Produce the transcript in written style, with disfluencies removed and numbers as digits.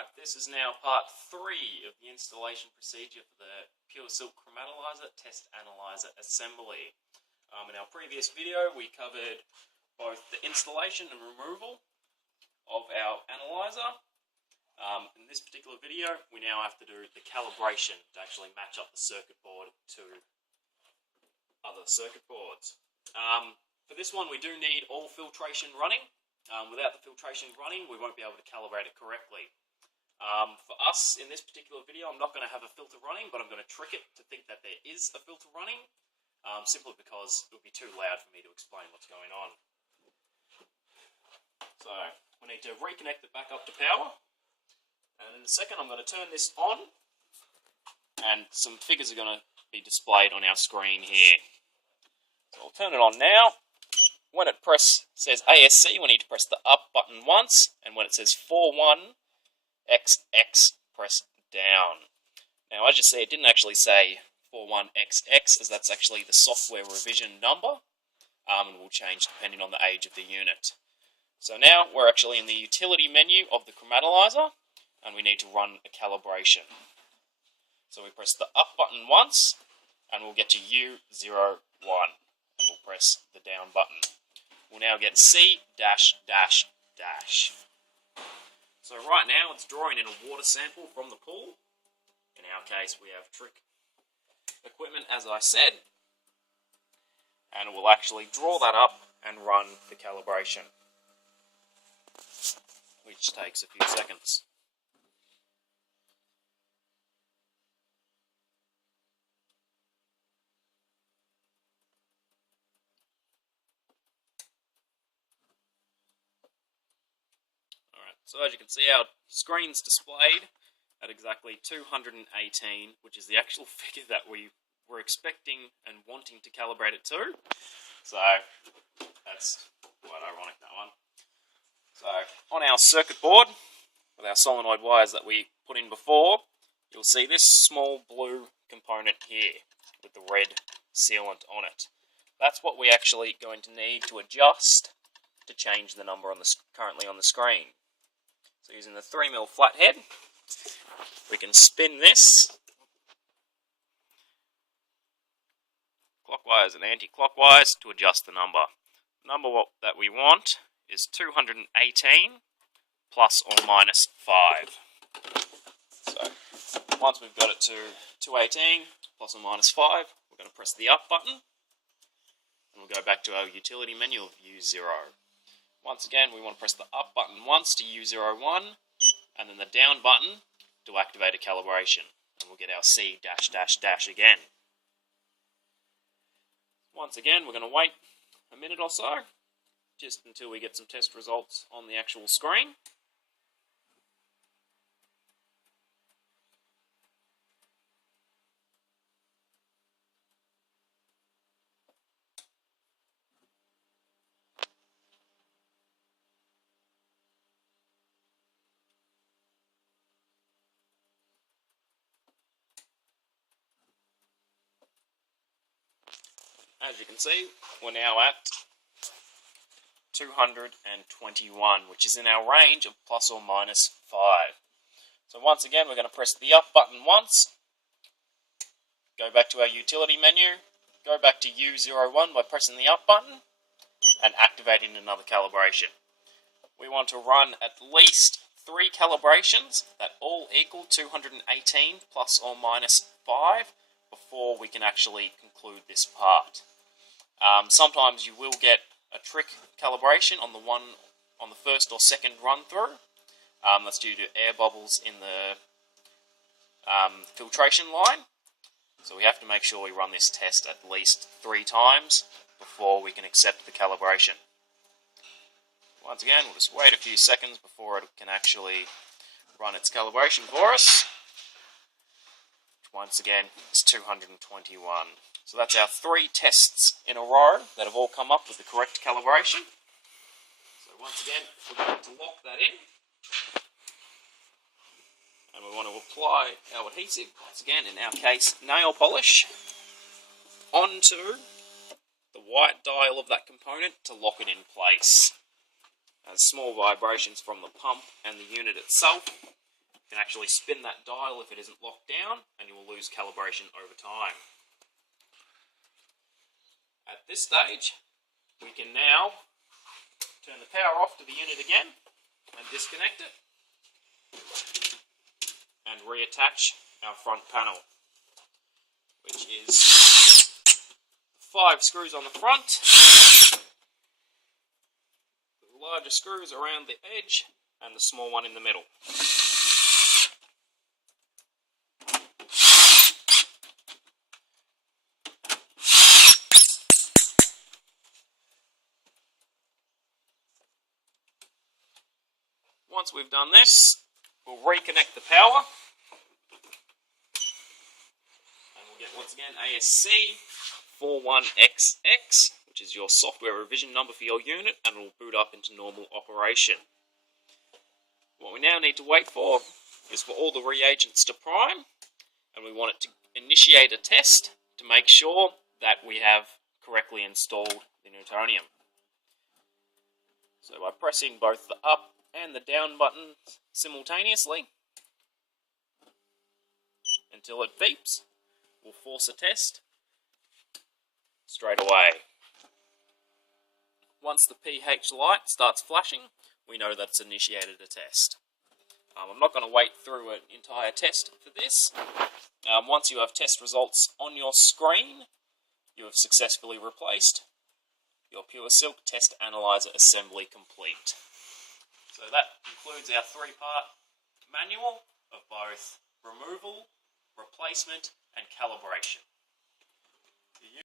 Alright, this is now part 3 of the installation procedure for the Puresilk Analyser Test Analyzer Assembly. In our previous video we covered both the installation and removal of our analyzer. In this particular video we now have to do the calibration to actually match up the circuit board to other circuit boards. For this one we do need all filtration running. Without the filtration running we won't be able to calibrate it correctly. For us, in this particular video, I'm not going to have a filter running, but I'm going to trick it to think that there is a filter running, simply because it would be too loud for me to explain what's going on. So, we need to reconnect it back up to power, and in a second I'm going to turn this on, and some figures are going to be displayed on our screen here. So I'll turn it on now. When it says ASC, we need to press the up button once, and when it says 41, XX, press down. Now, as you see, it didn't actually say 41XX, as that's actually the software revision number, and will change depending on the age of the unit. So now we're actually in the utility menu of the Analyzer, and we need to run a calibration. So we press the up button once, and we'll get to U01, and we'll press the down button. We'll now get C dash dash dash. So right now it's drawing in a water sample from the pool. In our case we have trick equipment, as I said, and it will actually draw that up and run the calibration, which takes a few seconds. So as you can see, our screen's displayed at exactly 218, which is the actual figure that we were expecting and wanting to calibrate it to. So that's quite ironic, that one. So on our circuit board, with our solenoid wires that we put in before, you'll see this small blue component here with the red sealant on it. That's what we're actually going to need to adjust to change the number on currently on the screen. So using the 3mm flathead, we can spin this clockwise and anti-clockwise to adjust the number. The number that we want is 218 plus or minus 5. So once we've got it to 218 plus or minus 5, we're going to press the up button, and we'll go back to our utility menu of U0. Once again, we want to press the up button once to U01, and then the down button to activate a calibration. And we'll get our C dash dash dash again. Once again, we're going to wait a minute or so, just until we get some test results on the actual screen. As you can see, we're now at 221, which is in our range of plus or minus 5. So once again, we're going to press the up button once, go back to our utility menu, go back to U01 by pressing the up button, and activating another calibration. We want to run at least 3 calibrations that all equal 218 plus or minus 5 before we can actually conclude this part. Sometimes you will get a trick calibration on the first or second run through. That's due to air bubbles in the filtration line. So we have to make sure we run this test at least 3 times before we can accept the calibration. Once again, we'll just wait a few seconds before it can actually run its calibration for us. Once again, it's 221. So that's our 3 tests in a row that have all come up with the correct calibration. So once again, we're going to lock that in. And we want to apply our adhesive, once again, in our case, nail polish, onto the white dial of that component to lock it in place. As small vibrations from the pump and the unit itself You can actually spin that dial if it isn't locked down, and you will lose calibration over time. At this stage, we can now turn the power off to the unit again and disconnect it and reattach our front panel, which is 5 screws on the front, the larger screws around the edge and the small one in the middle. Once we've done this, we'll reconnect the power, and we'll get once again ASC 41XX, which is your software revision number for your unit, and it will boot up into normal operation. What we now need to wait for is for all the reagents to prime, and we want it to initiate a test to make sure that we have correctly installed the Newtonium. So by pressing both the up and the down button simultaneously until it beeps, we'll force a test straight away. Once the pH light starts flashing, we know that it's initiated a test. I'm not going to wait through an entire test for this. Once you have test results on your screen, you have successfully replaced your Puresilk test analyzer assembly complete. So that concludes our 3-part manual of both removal, replacement, and calibration.